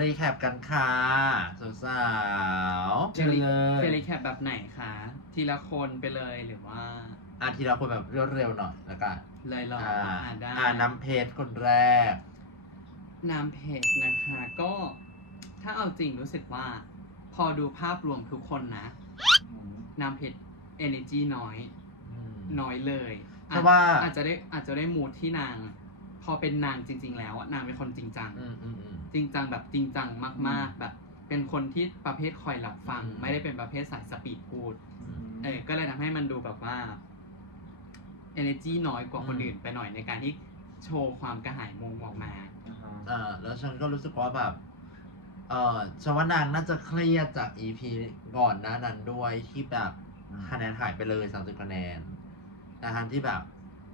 รีแคปกันค่ะสาวๆเชิญเลยเฟรนแคปแบบไหนคะ ทีละคนไปเลยหรือว่าอาทีละคนแบบเร็วๆหน่อยละกันเลยหรออ่าอ่าได้อ่าน้ำเพชรคนแรกนามเพจนะคะ ก็ถ้าเอาจริงรู้สึกว่า พอดูภาพรวมทุกคนนะนามเพจ energy น้อย น้อยเลยเพราะว่า อาจจะได้อาจจะได้มูดที่นาง พอเป็นนางจริง ๆ แล้วอะนางเป็นคนจริงจัง อืมอืมอืม จริงจังแบบจริงจังมาก ๆ แบบ เป็นคนที่ประเภทคอยหลับฟังอืมไม่ได้เป็นประเภทสายสปีดพูดเออก็เลยทำให้มันดูแบบว่า energy น้อยกว่าคนอื่นไปหน่อยในการที่โชว์ความกระหายมุงออกมาอ่าแล้วฉันก็รู้สึกว่าแบบ เออฉันว่านางน่าจะเครียดจากอีพีก่อนหน้านั้นด้วยที่แบบอืมคะแนนหายไปเลยสามสิบคะแนนนะฮะที่แบบ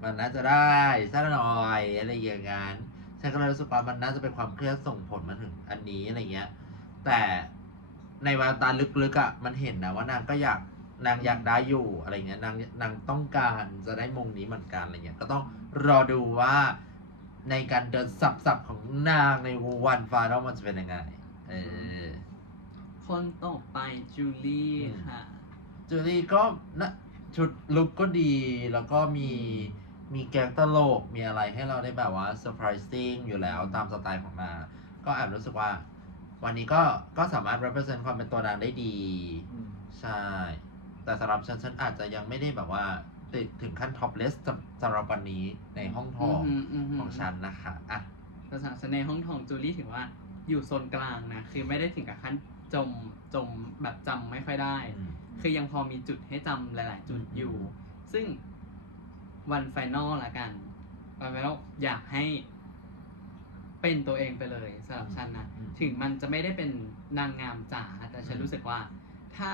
มันน่าจะได้สักหน่อยอะไรอย่างงั้น ฉันก็เลยรู้สึกว่ามันน่าจะเป็นความเครียดส่งผลมาถึงอันนี้อะไรเงี้ย แต่ในแววตาลึกๆอะมันเห็นนะว่านางก็อยากนางอยากได้อยู่อะไรเงี้ยนางนางต้องการจะได้มงนี้เหมือนกันอะไรเงี้ยก็ต้องรอดูว่าในการเดินสับๆของนางในวันฟาดอลมันจะเป็นยังไงเออคนต่อไปจูลี่อืมค่ะ จูลี่ก็นะชุดลุคก็ดีแล้วก็มี มีแกงตลก มีอะไรให้เราได้แบบว่าเซอร์ไพรส์ซิ่งอยู่แล้วตามสไตล์ของนางก็แอบรู้สึกว่า วันนี้ก็ก็สามารถ represent ความเป็นตัวนางได้ดีใช่ แต่สำหรับฉันฉันอาจจะยังไม่ได้แบบว่า ติดถึงขั้นท็อปเลสสำหรับวันนี้ในห้องทองอืมอืมอืมของฉันนะคะอะ ภาษาเสน่ห์ห้องทองจูลี่ถือว่าอยู่โซนกลางนะ คือไม่ได้ถึงกับขั้นจมจมแบบจำไม่ค่อยได้อืมคือยังพอมีจุดให้จำหลาย ๆ จุดอืมอยู่ ซึ่ง วันไฟนอลละกันวันไฟนอลอยากให้ เป็นตัวเองไปเลยสำหรับฉันนะอืม ถึงมันจะไม่ได้เป็นนางงามจ๋าแต่ฉันอืมรู้สึกว่า ถ้า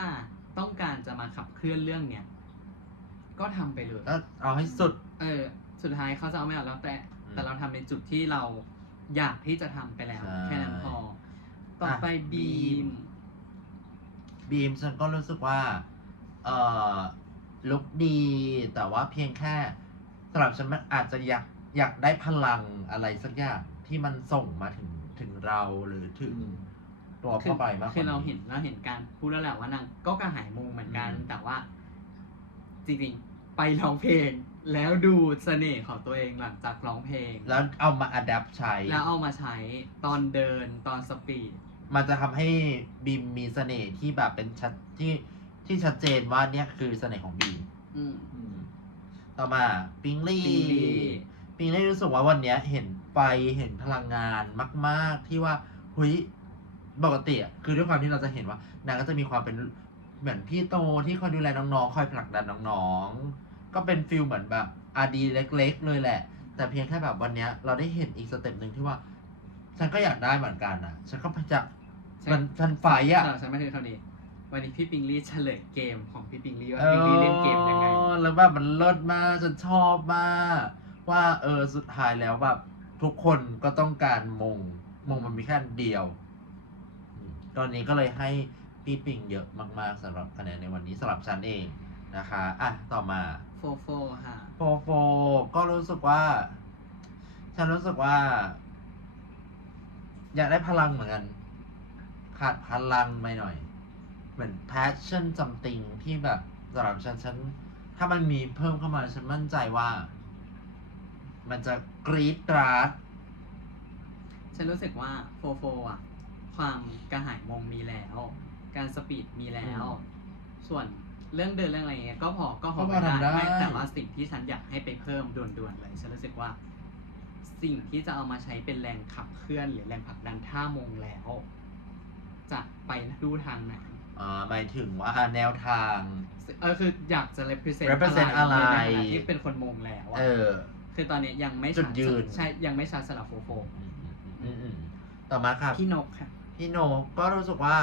ต้องการจะมาขับเคลื่อนเรื่องเนี้ยก็ทำไปเลย ก็เอาให้สุด เออสุดท้ายเขาจะเอาไม่เอาแล้วแต่ อืมแต่เราทำในจุดที่เราอยากที่จะทำไปแล้ว ใช่แค่นั้นพอ ต่อไปอะบีบีมมบีมฉันก็รู้สึกว่า เอ่อลุกดีแต่ว่าเพียงแค่ สำหรับฉันมันอาจจะอยากอยากได้พลังอะไรสักอย่างที่มันส่งมาถึงถึงเราหรือถึงตัวคืเข้าไปมากกว่าคือเราเห็นเราเห็นการพูดแล้วแหละว่านางก็กระหายมุงเหมือนกันอืมแต่ว่า จริงๆ ไปร้องเพลง แล้วดูเสน่ห์ของตัวเองหลังจากร้องเพลง แล้วเอามาอัดแอปใช้ แล้วเอามาใช้ตอนเดินตอนสปีด มันจะทำให้บีมมีเสน่ห์ที่แบบเป็นชัดที่ที่ชัดเจนว่าเนี่ยคือเสน่ห์ของบีม อืม ต่อมาปิงลี่ปิงลี่ ปิงลี่รู้สึกว่าวันเนี้ยเห็นไฟเห็นพลังงานมาก ๆ ที่ว่าหุยปกติอะคือด้วยความที่เราจะเห็นว่านางก็จะมีความเป็นเหมือนพี่โตที่คอยดูแลน้องๆคอยผลักดันน้องๆก็เป็นฟิลเหมือนแบบอาดีเล็ก ๆ เลยแหละ แต่เพียงแค่แบบวันเนี้ยเราได้เห็นอีกสเต็ปหนึ่งที่ว่า ฉันก็อยากได้เหมือนกันอะฉันก็จะมันฉันไฟอะสำหรับฉันไม่คือคำนี้ วันนี้พี่ปิงลี่เฉลยเกมของพี่ปิงลี่ว่าปิงลี่เล่นเกมยังไงเออแล้วแบบมันเลิศมากฉันชอบมาก ว่าเออสุดท้ายแล้วแบบทุกคนก็ต้องการมง มงมันมีแค่อันเดียวอืมตอนนี้ก็เลยให้พี่ปิงเยอะมากๆสำหรับคะแนนในวันนี้สำหรับฉันเองนะคะ อะ ต่อมาโฟโฟค่ะโฟโฟก็รู้สึกว่า ฉันรู้สึกว่า อยากได้พลังเหมือนกัน ขาดพลังไปหน่อย เหมือน passion something ที่แบบสำหรับฉันฉัน ถ้ามันมีเพิ่มเข้ามาฉันมั่นใจว่า มันจะกรีดกราดฉันรู้สึกว่าโฟโฟอะ ความกระหายมงมีแล้ว การสปีดมีแล้ว ส่วนเรื่องเดินเรื่องอะไรเงี้ยก็พอก็พอก็พไปอได้ทำได้ไม่แต่ว่าสิ่งที่ฉันอยากให้ไปเพิ่มด่วนๆเลยฉันรู้สึกว่า สิ่งที่จะเอามาใช้เป็นแรงขับเคลื่อน หรือแรงผลักดันท่ามงแล้ว จะไปดูทางไหน อ่าหมายถึงว่าแนวทาง เออคืออยากจะ represent, represent อะไรในฐานะที่เป็นคนมงแล้วอะเออ คือตอนนี้ยังไม่จุชัดดยืน ใช่ยังไม่ชัดสำหรับโฟโฟอืมอืมอืมต่อมาครับ พี่นกค่ะ พี่โนก็รู้สึกว่า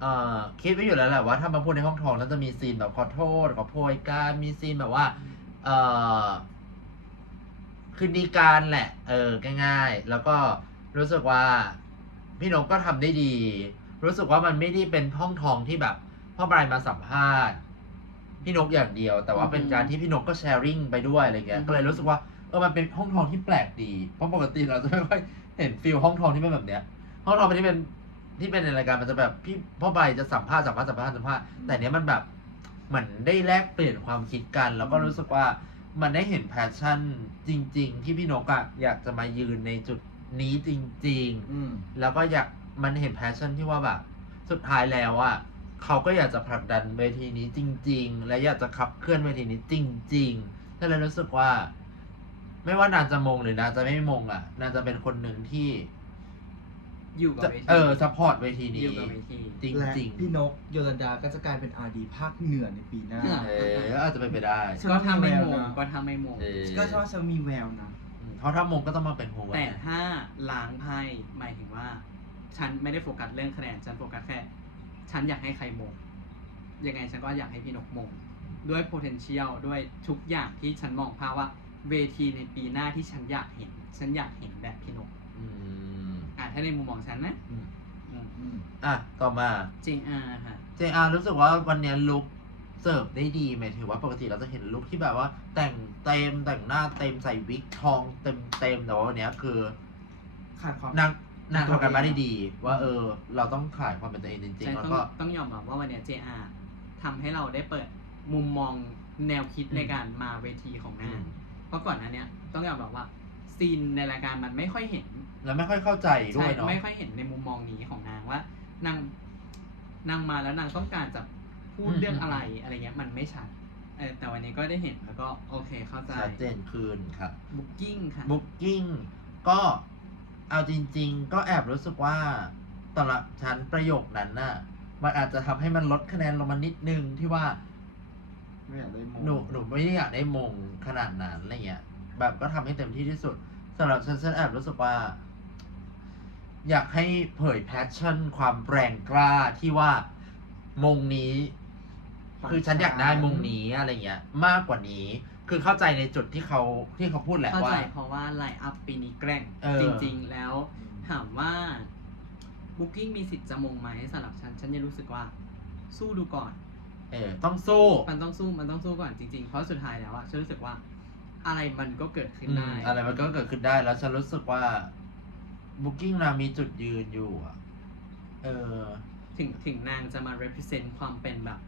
เอ่อคิดไว้อยู่แล้วแหละว่าถ้ามาพูดในห้องทองแล้วจะมีซีนแบบขอโทษขอโพยการมีซีนแบบว่า เอ่อคือดีการแหละ เออง่ายๆ แล้วก็รู้สึกว่า พี่นกก็ทำได้ดี รู้สึกว่ามันไม่ได้เป็นห้องทองที่แบบพ่อบรายมาสัมภาษณ์พี่นกอย่างเดียว แต่ว่าเป็นการที่พี่นกก็แชร์ริ่งไปด้วยอะไรเงี้ยอืมก็เลยรู้สึกว่าเออมันเป็นห้องทองที่แปลกดี เพราะปกติเราจะไม่ค่อยเห็นฟิลห้องทองที่เป็นแบบเนี้ยราะเราไม่ได้เป็นที่เป็นในรายการมันจะแบบพี่พ่อใบจะสัมภาษณ์สัมภาษณ์สัมภาษณ์สัมภาษณ์แต่เนี้ยมันแบบเหมือนได้แลกเปลี่ยนความคิดกัน แล้วก็รู้สึกว่ามันได้เห็นแพชชั่นจริง ๆ ที่พี่นกอะอยากจะมายืนในจุดนี้จริงๆอืมแล้วก็อยาก มันเห็นแพชชั่นที่ว่าแบบ สุดท้ายแล้วอะเขาก็อยากจะผลักดันเวทีนี้จริง ๆ และอยากจะขับเคลื่อนเวทีนี้จริงๆก็เลยรู้สึกว่า ไม่ว่านางจะมงหรือนางจะไม่มงอะนางจะเป็นคนหนึ่งที่อยู่กับจะเวทีเออซัพพอร์ตเวทีอนี้ยู่กับเวทีจริงและจริงพี่นกโยลันดาก็จะกลายเป็นอาดีภาคเหนือในปีหน้า เอออาจจะเป็นไปได้ฉันก็ว่าทำไม่มงมีแววนะก็ทำไม่มงเออก็ชอบจะมีแววนะเพราะถ้ามงก็ต้องมาเป็นหัวแต่ถ้าล้างไพ่หมายถึงว่า ฉันไม่ได้โฟกัสเรื่องคะแนน ฉันโฟกัสแค่ ฉันอยากให้ใครมง ยังไงฉันก็อยากให้พี่นกมง ด้วย potential ด้วยทุกอย่างที่ฉันมองภาพว่าเวทีในปีหน้าที่ฉันอยากเห็น ฉันอยากเห็นแบบพี่นก อืมอะถ้าในมุมมองฉันนะอืมอืมอืมอะต่อมา JR ค่ะ JR รู้สึกว่าวันเนี้ยลุคเสิร์ฟได้ดีหมายถึงว่าปกติเราจะเห็นลุคที่แบบว่า แต่งเต็มแต่งหน้าเต็มใส่วิกทองเต็มเต็มแต่ว่าวันเนี้ยคือ ขาดความนาง นางตัวทำกันบ้านเองได้อะดีว่าเออ เราต้องขายความเป็นตัวเองจริงใช่ๆแล้วต้องก็ ต้องยอมรับว่าวันเนี้ย JR ทำให้เราได้เปิดมุมมองแนวคิดอืม ในการมาเวทีของอืนางมเพราะก่อนหน้าเนี้ยต้องยอมรับว่าซีนในรายการมันไม่ค่อยเห็นแล้วไม่ค่อยเข้าใจด้ใช่วยเนาะ ไม่ค่อยเห็นในมุมมองนี้ของนางว่านางนางมาแล้วนางต้องการจะพูดเรื่องอะไรอะไรเงี้ยมันไม่ชัดเออแต่วันนี้ก็ได้เห็นแล้วก็โอเคเข้าใจชัดเจนขึ้นครับ บุ๊กกิ้งค่ะ บุ๊กกิ้งก็ เอาจริง ๆ ก็แอบรู้สึกว่าตอนละชั้นประโยคนั้นน่ะ มันอาจจะทำให้มันลดคะแนนลงมานิดนึงที่ว่า ไม่อยากได้โมหนูหนูไม่ได้อยากได้มงขนาดนั้นอะไรเงี้ย แบบก็ทำให้เต็มที่ที่สุดสำหรับฉันฉันแอบรู้สึกว่า อยากให้เผยแพชชั่น ความแรงกล้าที่ว่ามงนี้ คือฉันอยากได้มงนี้อะไรเงี้ย มากกว่านี้ คือเข้าใจในจุดที่เขาที่เขาพูดแหละเข้าว่า ใจเพราะว่าไลน์อัพปีนี้แกร่ง เออ จริง ๆ แล้วถามว่าบุ๊กิ้งมีสิทธิ์จะมงไหมสำหรับฉัน ฉันยังรู้สึกว่า สู้ดูก่อน เออต้องสู้ มันต้องสู้มันต้องสู้ก่อนจริง ๆ เพราะสุดท้ายแล้วอะฉันรู้สึกว่าอะไรมันก็เกิดขึ้นอืมได้อะไรมันก็เกิดขึ้นได้แล้วฉันรู้สึกว่าบุ๊กิ้งนามีจุดยืนอยู่อะเออ ถึงถึงนางจะมา represent ความเป็นแบบ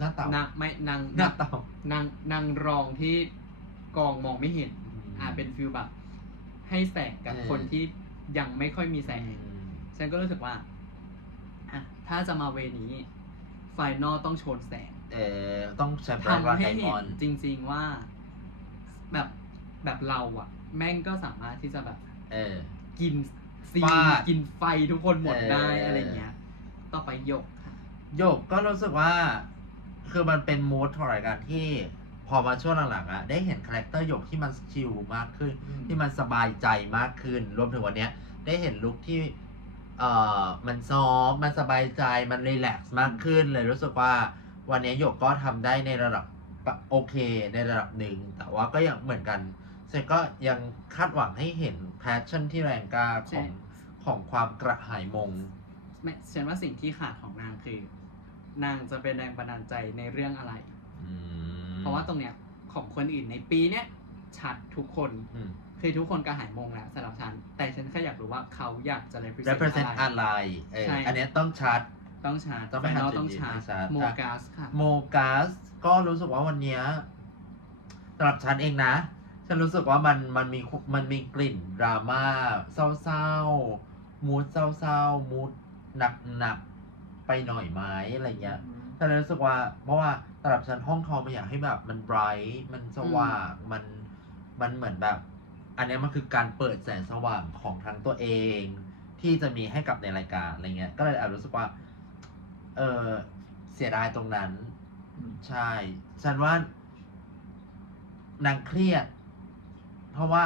หน้าเต่า นางไม่นางหน้าเต่า นางนางรองที่กองมองไม่เห็นอืมอ่าเป็นฟิลแบบให้แสงกับเออ คนที่ยังไม่ค่อยมีแสงอืมฉันก็รู้สึกว่าอะถ้าจะมาเวนี้ไฟนอลต้องโชนแสงเออต้องใช้แบรนด์ทำว่าไดให้มเห็อนนด์จริง ๆว่าแบบแบบเราอะแม่งก็สามารถที่จะแบบ เออ กินซีฟาดกินไฟทุกคนหมดได้เอออ อะไรเงี้ย ต่อไปหยกค่ะ โยกก็รู้สึกว่า คือมันเป็นมูทของรายการที่พอมาช่วงหลังๆอะได้เห็นคาแรคเตอร์โยกที่มันชิลมากขึ้น อืม ที่มันสบายใจมากขึ้น รวมถึงวันเนี้ย ได้เห็นลุคที่เอ่อมันซอฟต์มันสบายใจมันรีแลกซ์มากขึ้น เลยรู้สึกว่าวันนี้หยกก็ทำได้ในระดับปะโอเคในระดับหนึ่ง แต่ว่าก็ยังเหมือนกันเซนก็ยังคาดหวังให้เห็นแพชชั่นที่แรงกล้าขใช่องของความกระหายมงไม่ฉันว่าสิ่งที่ขาดของนางคือ นางจะเป็นแรงบันดาลใจในเรื่องอะไร อืมเพราะว่าตรงเนี้ยของคนอื่นในปีเนี้ยชัดทุกคนอืม คือทุกคนกระหายมงแล้วสำหรับฉัน แต่ฉันแค่อยากรู้ว่าเขาอยากจะ represent represent อะไร อะไรเออใช่ อันเนี้ยต้องชัด ต้องชาร์จต้องไปไฟหานอลจุดต้องยืนชาร์ให้จชัด โมอะกาสค่ะ โมกัสก็รู้สึกว่าวันเนี้ยสำหรับฉันเองนะ ฉันรู้สึกว่ามันมันมีมันมีกลิ่นดราม่าเศร้าๆมูดเศร้าๆมูดหนักหนักๆ ไปหน่อยไหมอะไรเงี้ยแต่รู้สึกว่า เพราะว่าสำหรับฉันห้องทองมันอยากให้แบบมันไบรท์มันสว่างมันมันเหมือนแบบ อันเนี้ยมันคือการเปิดแสงสว่างของทั้งตัวเอง ที่จะมีให้กับในรายการอะไรเงี้ย ก็เลยแอบรู้สึกว่า เออเสียดายตรงนั้นอืมใช่ ฉันว่านางเครียด เพราะว่า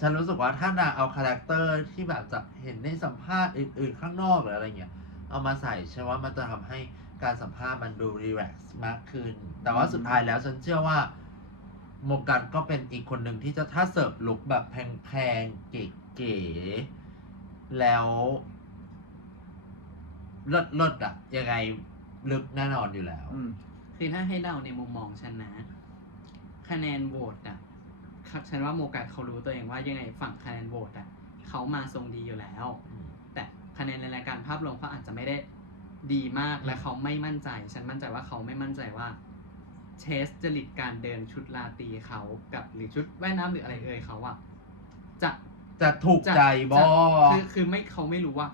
ฉันรู้สึกว่าถ้านางเอาคาแรคเตอร์ที่แบบจะเห็นในสัมภาษณ์อื่นๆข้างนอกหรืออะไรเงี้ย เอามาใส่ฉันว่ามันจะทำให้การสัมภาษณ์มันดูรีแลกซ์มากขึ้น แต่ว่าสุดท้ายแล้วฉันเชื่อว่าโมกันก็เป็นอีกคนหนึ่งที่จะถ้าเสิร์ฟลุคแบบแพงๆเก๋ๆแล้วเลิศเลิศๆอะยังไงลึกแน่นอนอยู่แล้ว อืม คือถ้าให้เดาในมุมมองฉันนะคะแนนโหวตอะครับฉันว่าโมกัสเขารู้ตัวเองว่ายังไงฝั่งคะแนนโหวตอะเขามาทรงดีอยู่แล้ว คะแนนในรายการภาพรวมเขาอาจจะไม่ได้ดีมากและเขาไม่มั่นใจ ฉันมั่นใจว่าเขาไม่มั่นใจว่าเทสจริตการเดินชุดลาตรีเขากับหรือชุดว่ายน้ำหรืออะไรเอ่ยเขาอะจะจะถูกจะใจบอจะคือคือไม่เขาไม่รู้ว่า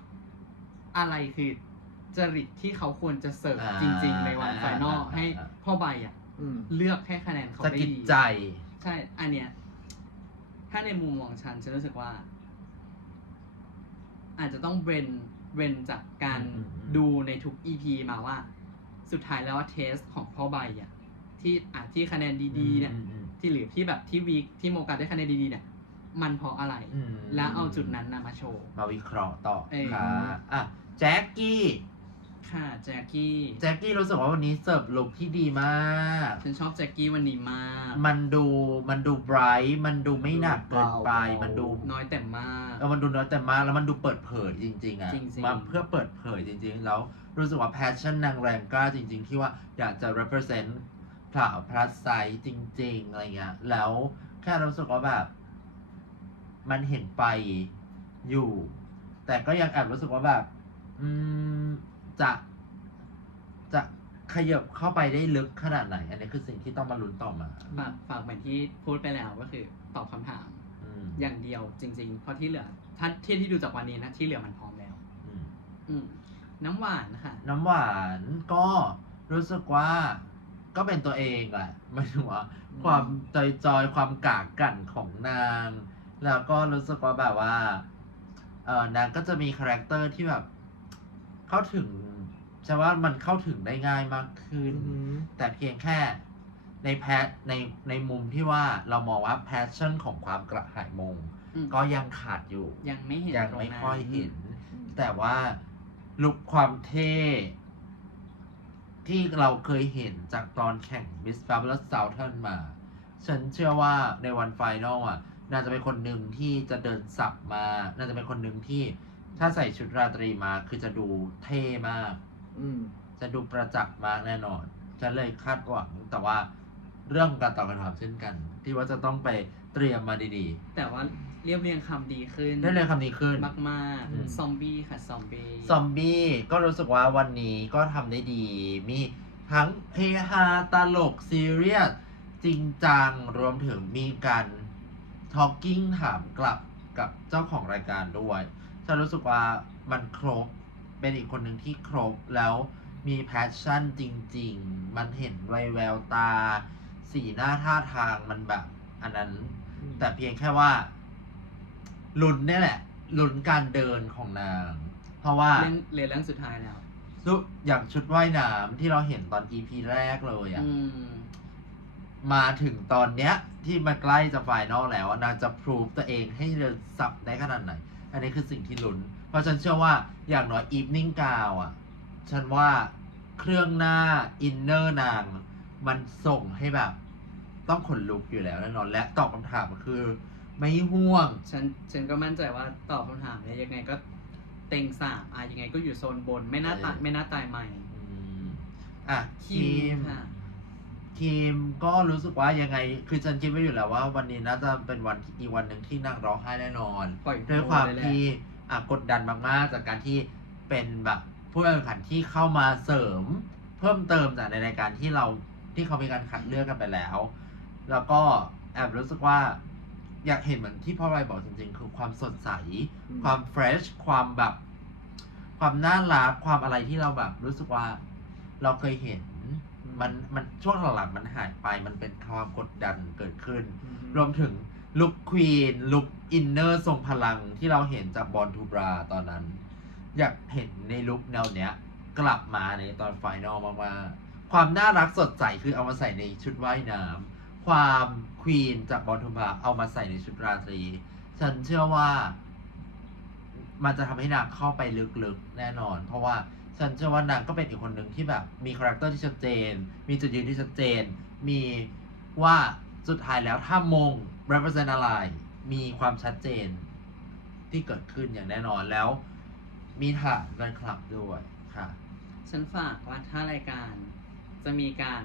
อะไรคือจริตที่เขาควรจะเสิร์ฟอ่าจริง ๆ ในวันอ่าไฟนอลอ่า ให้อ่าพ่อใบอะอืมเลือกให้คะแนนเขาสะได้กิดดีใจ ใช่ อันเนี้ยถ้าในมุมมองฉันฉันรู้สึกว่า อาจจะต้องเบรนเบรนจากการอืมอืมอืม ดูในทุก EP มาว่า สุดท้ายแล้วว่าเทสของพ่อใบอะที่อะที่คะแนนดีๆเนี่ยอืมอืมที่หรือที่แบบที่วีคที่โมกาได้คะแนนดีๆเนี่ย มันเพราะอะไร อืมแล้วเอาจุดนั้นนะมาโชว์ มาวิเคราะห์ต่อเออ ค่ะอะแจ็คกี้ ค่ะ แจ็คกี้แจ็คกี้รู้สึกว่าวันนี้เสิร์ฟลุคที่ดีมาก ฉันชอบแจ็คกี้วันนี้มาก มันดูมันดูไบรท์มันดูไม่หนักเกินไปเบาๆมันดูน้อยแต่มากเออมันดูน้อยแต่มากแล้วมันดูเปิดเผยจริงๆอะจริงๆ มาเพื่อเปิดเผยจริง ๆ แล้วรู้สึกว่า passion นางแรงกล้าจริง ๆ ที่ว่าอยากจะ represent ผลาพลัสไซส์จริง ๆ อะไรเงี้ย แล้วแค่รู้สึกว่าแบบ มันเห็นไปอยู่ แต่ก็ยังแอบรู้สึกว่าแบบ อืม จะจะขยับเข้าไปได้ลึกขนาดไหน อันนี้คือสิ่งที่ต้องมาลุ้นต่อมา ฝากฝากเหมือนที่พูดไปแล้วก็คือตอบคำถามอืมอย่างเดียวจริง ๆ เพราะที่เหลือถ้าที่ที่ดูจากวันนี้นะที่เหลือมันพร้อมแล้ว อืม อืมน้ำหวานค่ะ น้ำหวานก็รู้สึกว่าก็เป็นตัวเองแหละหมายถึงว่าความจอยจอยๆความกากกันของนาง แล้วก็รู้สึกว่าแบบว่าเออนางก็จะมีคาแรคเตอร์ที่แบบ เข้าถึง ใช่ว่ามันเข้าถึงได้ง่ายมากขึ้นอืมแต่เพียงแค่ในแพทในในมุมที่ว่าเรามองว่าแพชชั่นของความกระหายมงอืมก็ยังขาดอยู่ ยังไม่เห็นยังตรงไม่นั้นค่อยเห็น แต่ว่าลุคความเท่ที่เราเคยเห็นจากตอนแข่ง Miss Fabulous Southern มา ฉันเชื่อว่าในวันไฟนอลอะ น่าจะเป็นคนหนึ่งที่จะเดินสับมา น่าจะเป็นคนหนึ่งที่ถ้าใส่ชุดราตรีมาคือจะดูเท่มากอืม จะดูประจักษ์มากแน่นอนฉันเลยคาดหวังแต่ว่าเรื่องของการตอบคำถามเช่นกัน ที่ว่าจะต้องไปเตรียมมาดี แต่ว่าเรียบเรียงคำดีขึ้นๆ ได้เลยคำนี้ขึ้น มากมากอืม ซอมบี้ค่ะซอมบี้ซอมบี้ก็รู้สึกว่าวันนี้ก็ทำได้ดี มีทั้งเฮฮาตลกซีเรียส จริงจัง รวมถึงมีการทอ l กิ้งถามกลับกับเจ้าของรายการด้วย ฉันรู้สึกว่ามันครบ เป็นอีกคนหนึ่งที่ครบแล้วมีแพชชั่นจริง ๆ มันเห็นแววแววตา สีหน้าท่าทางมันแบบ อันนั้น แต่เพียงแค่ว่าลุ้นเนี่ยแหละลุ้นการเดินของนาง เพราะว่าเรื่องเรียนเรื่องสุดท้ายแล้วซุอย่างชุดว่ายน้ำที่เราเห็นตอน EP แรกเลยอะอืมมาถึงตอนเนี้ย ที่มันใกล้จะไฟนอลแล้วอะนางจะพรูฟตัวเองให้เดินสับได้ขนาดไหน อันนี้คือสิ่งที่ลุ้น เพราะฉันเชื่อว่าอย่างน้อยอีฟนิ่งกาวอะฉันว่าเครื่องหน้าอินเนอร์นาง มันส่งให้แบบ ต้องขนลุกอยู่แล้วแน่นอนและตอบคำถามคือ ไม่ห่วง ฉันฉันก็มั่นใจว่าตอบคำถามเนี่ยยังไงก็เต็งสามอะยังไงก็อยู่โซนบนไม่น่าตายเออไม่น่าตายใหม่ อืมอะคิมค่ะทีมก็รู้สึกว่ายังไง คือฉันคิดไว้อยู่แล้วว่าวันนี้น่าจะเป็นวันที่อีกวันหนึ่งที่นั่งร้องไห้แน่นอนปล่อยด้วยความโฮเลยแหละ ที่อะ กดดันมากๆ จากการที่เป็นแบบผู้แข่งขันที่เข้ามาเสริมเพิ่มเติมจากในรายการที่เราที่เขามีการคัดเลือกกันไปแล้ว แล้วก็แอบรู้สึกว่าอยากเห็นเหมือนที่พ่อไรบอกจริงๆ คือความสดใสอืมความเฟรช ความแบบ ความน่ารัก ความอะไรที่เราแบบรู้สึกว่าเราเคยเห็น มันมันช่วงหลังๆมันหายไป มันเป็นความกดดันเกิดขึ้นอืมรวมถึง ลุคควีนลุคอินเนอร์ทรงพลังที่เราเห็นจากบอลทูบราตอนนั้น อยากเห็นในลุคแนวเนี้ย กลับมาในตอนไฟนอลมากๆความน่ารักสดใสคือเอามาใส่ในชุดว่ายน้ำความควีนจากบอลทูบราเอามาใส่ในชุดราตรี ฉันเชื่อว่ามันจะทำให้นางเข้าไปลึกๆแน่นอน เพราะว่าฉันเชื่อว่านางก็เป็นอีกคนหนึ่งที่แบบ มีคาแรคเตอร์ที่ชัดเจน มีจุดยืนที่ชัดเจน มีว่าสุดท้ายแล้วถ้ามง represent อะไร มีความชัดเจนที่เกิดขึ้นอย่างแน่นอนแล้ว มีฐานแฟนคลับด้วยค่ะ ฉันฝากว่าถ้ารายการจะมีการ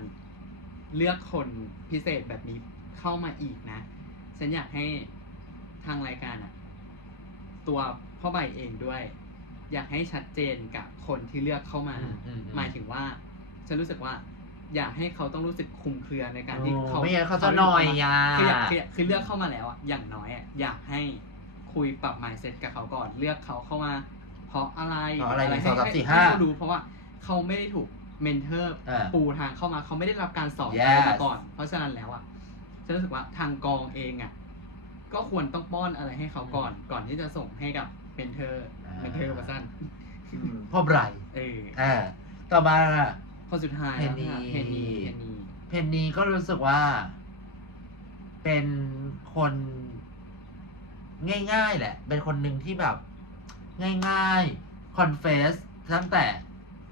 เลือกคนพิเศษแบบนี้เข้ามาอีกนะ ฉันอยากให้ทางรายการอะตัวพ่อใบเองด้วย อยากให้ชัดเจนกับคนที่เลือกเข้ามา อืมอืมอืม หมายถึงว่า ฉันรู้สึกว่า อยากให้เขาต้องรู้สึกคลุมเครือในการที่โอ้เขาไม่งั้นเขาจะหน่อยอะคืออยากคืออยากคือเลือกเข้ามาแล้วอะอย่างน้อยอะอยากให้คุยปรับ mindset กับเขาก่อนเลือกเขาเข้ามา เพราะอะไรเพราะอะไรหนึ่งสให้องสามให้สี่ให้ห้าเขารู้เพราะว่าเขาไม่ได้ถูกเมนเทอร์อ่าปูทางเข้ามาเขาไม่ได้รับการสอน Yes อะไรมาก่อน เพราะฉะนั้นแล้วอะฉันรู้สึกว่าทางกองเองอะก็ควรต้องป้อนอะไรให้เขาก่อนก่อนที่จะส่งให้กับเมนเทอร์อ่าเมนเทอร์มาสั้นอืมพ่อไบรเอออ่าต่อมา คนสุดท้ายเพนนีเพนนีเพนนีเพนนีก็รู้สึกว่า เป็นคนง่ายๆแหละ เป็นคนหนึ่งที่แบบ ง่ายๆคอนเฟสตั้งแต่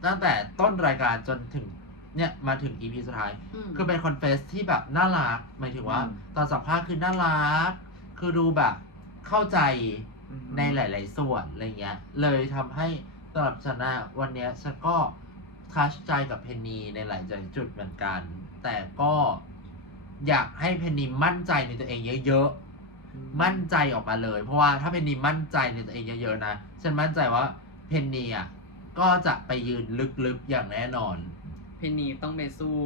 ตั้งแต่ต้นรายการจนถึง เนี่ยมาถึงอีพีสุดท้ายคือเป็นคอนเฟสที่แบบน่ารักหมายถึงว่า อืม ตอนสัมภาษณ์คือน่ารัก คือดูแบบ เข้าใจอืมในหลาย ๆ ส่วนอะไรเงี้ย เลยทำให้สำหรับฉันนะวันเนี้ยฉันก็ ทัชใจกับเพนนีในหลายจุดเหมือนกัน แต่ก็อยากให้เพนนีมั่นใจในตัวเองเยอะๆ มั่นใจออกมาเลย เพราะว่าถ้าเพนนีมั่นใจในตัวเองเยอะๆนะฉันมั่นใจว่าเพนนีอะก็จะไปยืนลึกๆอย่างแน่นอน เพนนีต้องไปสู้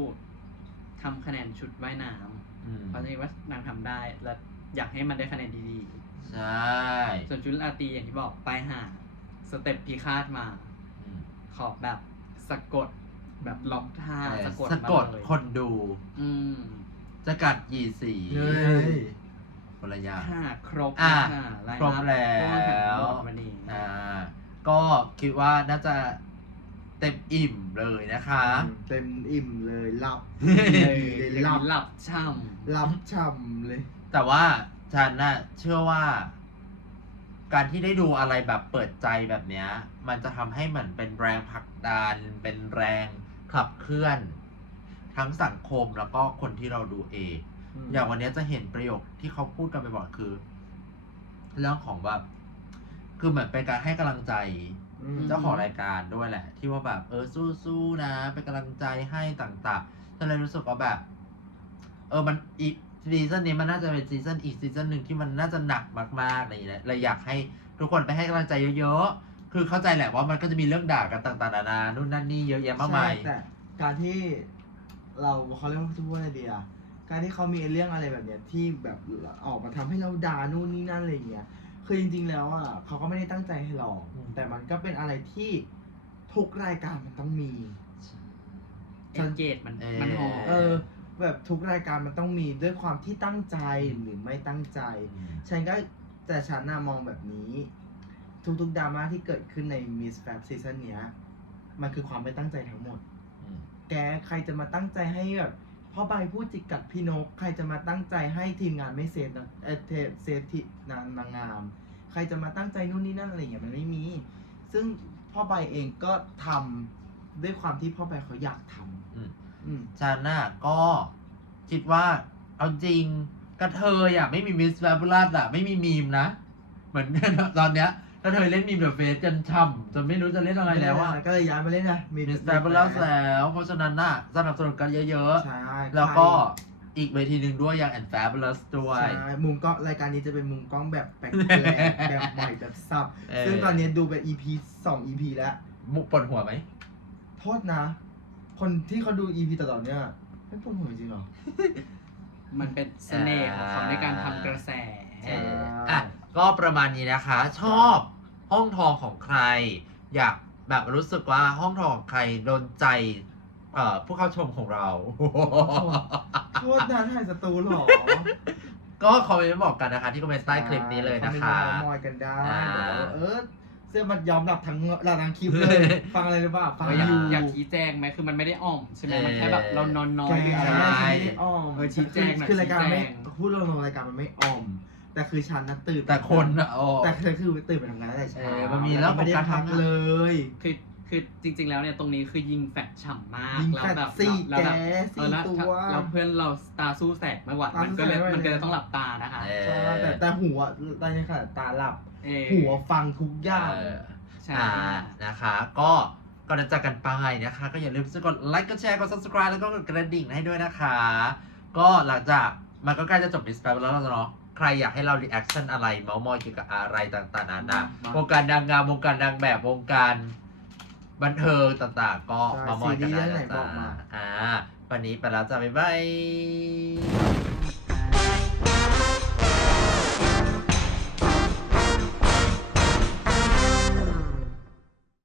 ทำคะแนนชุดว่ายน้ำอืมเพราะฉะนั้นว่านางทำได้และอยากให้มันได้คะแนนดีใช่ๆส่วนชุดราตรีอย่างที่บอกไปหาสเต็ปพิฆาตมาอืมขอแบบ สะกดแบบล็อกท่าเออสะกดสะกดมาเลยคนดู อืม จะกัดยีสีเฮ้ย คนละอย่าง ค่ะครบอะค่ะไลน์ครบอัพแล้ว ก็มาถึงหมดวันนี้อ่า ก็คิดว่าน่าจะเต็มอิ่มเลยนะคะ เต็มอิ่มเลยหลับ เลยเลยหลับ หลับช่หลับช่ำเลย แต่ว่าฉันน่ะเชื่อว่า การที่ได้ดูอะไรแบบเปิดใจแบบเนี้ย มันจะทำให้เหมือนเป็นแรงผลักดัน เป็นแรงขับเคลื่อน ทั้งสังคมแล้วก็คนที่เราดูเองอย่างวันเนี้ยจะเห็นประโยคที่เขาพูดกันบ่อยๆคือ เรื่องของแบบ คือเหมือนเป็นการให้กำลังใจ อืม เจ้าของรายการด้วยแหละ ที่ว่าแบบเออสู้ๆนะ เป็นกำลังใจให้ต่างๆฉันเลยรู้สึกว่าแบบ เออมันอี ซีซั่นนี้มันน่าจะเป็นซีซั่นอีกซีซั่นหนึ่งที่มันน่าจะหนักมากๆอะไรอย่างเงี้ยเลยอยากให้ทุกคนไปให้กำลังใจเยอะๆ คือเข้าใจแหละว่ามันก็จะมีเรื่องด่ากันต่างๆนานานู่นนั่นนี่เยอะแยะมากมาย ใช่แต่การที่เราเขาเรียกว่าพูดอะไรดีอะการที่เขามีเรื่องอะไรแบบเนี้ยที่แบบออกมาทำให้เราด่านู่นนี่นั่นอะไรอย่างเงี้ยคือจริงๆแล้วอะเขาก็ไม่ได้ตั้งใจให้หรอกอืม แต่มันก็เป็นอะไรที่ทุกรายการมันต้องมีำเอนเกจมันเออมันหอม เออ แบบทุกรายการมันต้องมีด้วยความที่ตั้งใจหรือไม่ตั้งใจ ฉันก็แต่ฉันน่ะมองแบบนี้ ทุกๆดราม่าที่เกิดขึ้นใน Miss Fab ซีซั่นเนี้ย มันคือความไม่ตั้งใจทั้งหมดอืมแกใครจะมาตั้งใจให้แบบพ่อใบพูดจิกกัดพี่นก ใครจะมาตั้งใจให้ทีมงานไม่เซฟนะเออเทเซฟทีนางนางงาม ใครจะมาตั้งใจนู่นนี่นั่นอะไรอย่างเงี้ยมันไม่มี ซึ่งพ่อใบเองก็ทำด้วยความที่พ่อใบเขาอยากทอืมำอืม ฉันน่ะก็คิดว่าเอาจริงกระเทยอะไม่มีมิสแฟบูลัสอะไม่มีมีมนะ เหมือนตอนเนี้ยกระเทยเล่นมีมเดอะเฟสจนช่ำจนไม่รู้จะเล่นอะไรแล้วอะก็เลยย้ายมาเล่นนะมิสแฟบูลัสแล้ว เพราะฉะนั้นน่ะสนับสนุนกันเยอะใช่ๆแล้วก็อีกเวทีหนึ่งด้วยอย่างแอนแฟบูลัสด้วยใช่มุมกล้องรายการนี้จะเป็นมุมกล้องแบบแปลกๆแบบใหม่แบบสับเออซึ่งตอนนี้ดูเป็น EP สอง EP แล้ว มุกปวดหัวไหม โทษนะ คนที่เขาดู EP ต่อๆเนี่ยไม่ปวดหัวจริงเหรอ มันเป็นเสน่ห์ของเขาในการทำกระแส เอออะก็ประมาณนี้นะคะ ชอบห้องทองของใคร อยากแบบรู้สึกว่าห้องทองของใครโดนใจ เอ่อผู้เข้าชมของเราโทษนะถ่ายสตูเหรอก็คอมเมนต์มาบอกกันนะคะ ที่คอมเมนต์ใต้คลิปนี้เลยนะคะอมเมนต์มามอยกันได้อ่าบอกว่าเออ เสื้อมันยอมหลับทั้งหลับทั้งคลิปเลย ฟังอะไรหรือเปล่าฟังเออออยากยู่อยากชี้แจงไหมคือมันไม่ได้อ่อมใช่ไหมเออมันแค่แบบเรานอนน้อแกยหรืออะไรไม่ใช่ได้อ้อมเออชี้แจงหน่อยคือรายการไม่ชี้แจง พูดลงๆรายการมันไม่อ้อม แต่คือฉันนะตื่นแต่คนอะโอ้แต่คือคือตื่นไปทำงานตั้งแต่เช้าเออมันมีแล้วไม่ได้โฟกัสพักทำงาน เลยคือคือจริง ๆ แล้วเนี่ยตรงนี้คือยิงแฟดฉ่ำมากยิงแล้วแฟดแบบสี่แล้วแบบแกเอสี่อแล้วตัวแล้วเพื่อนเราตาสู้แสกไม่หวัดตามันสู้ก็เลยแสกไม่ไหว มันก็เลยต้องหลับตานะคะเอใช่อแต่แต่หัวตอนนี้ค่ะตาหลับ เออ หัวฟังทุกอย่าง เออ ใช่ อ่านะคะ ก็ก่อนจะจากกันไปนะคะ ก็อย่าลืมกดไลค์กดแชร์กด subscribe แล้วก็กดกระดิ่งให้ด้วยนะคะ ก็หลังจากมันก็ใกล้จะจบมิสแปแล้วเนาะใครอยากให้เรารีแอคชั่นอะไรเมาส์มอยเกี่ยวกับอะไรต่างๆนานามามวงการนางงามวงการนางแบบวงการบันเทิงต่างๆ ก็ใช่เมามอยกันได้ซีรีส์เรื่องไหนนะบอกมา อ่า วันนี้ไปแล้วจ้าบ๊ายบาย